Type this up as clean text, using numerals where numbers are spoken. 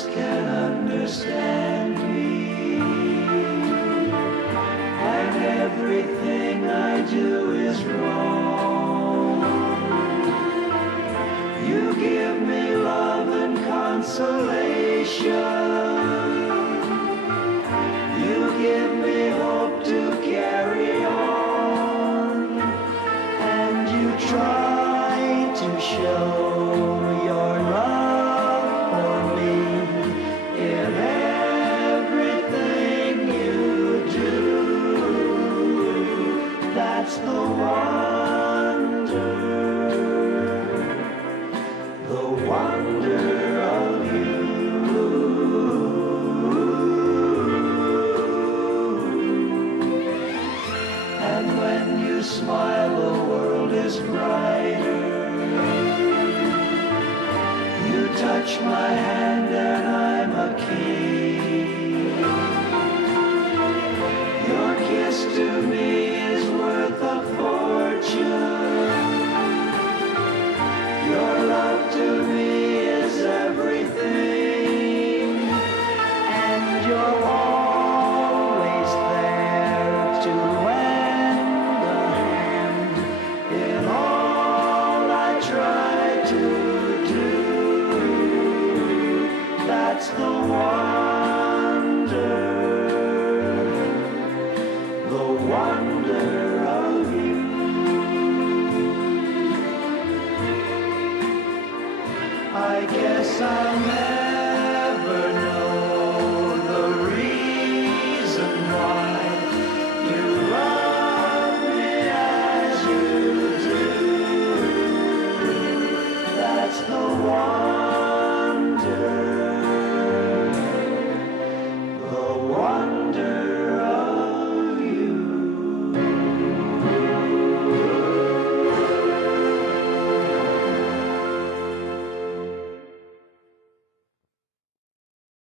else can understand me, and everything I do is wrong. You give me love and consolation. You give me hope to carry on, and you try to show your love for me in everything you do. That's the wonder of you. And when you smile, the world is brighter. You touch my hand and I'm a king. Your kiss to me is worth a fortune. Your love to me is everything, and you're always there to lend a hand in all I try to do. That's the wonder of you. I guess I'll never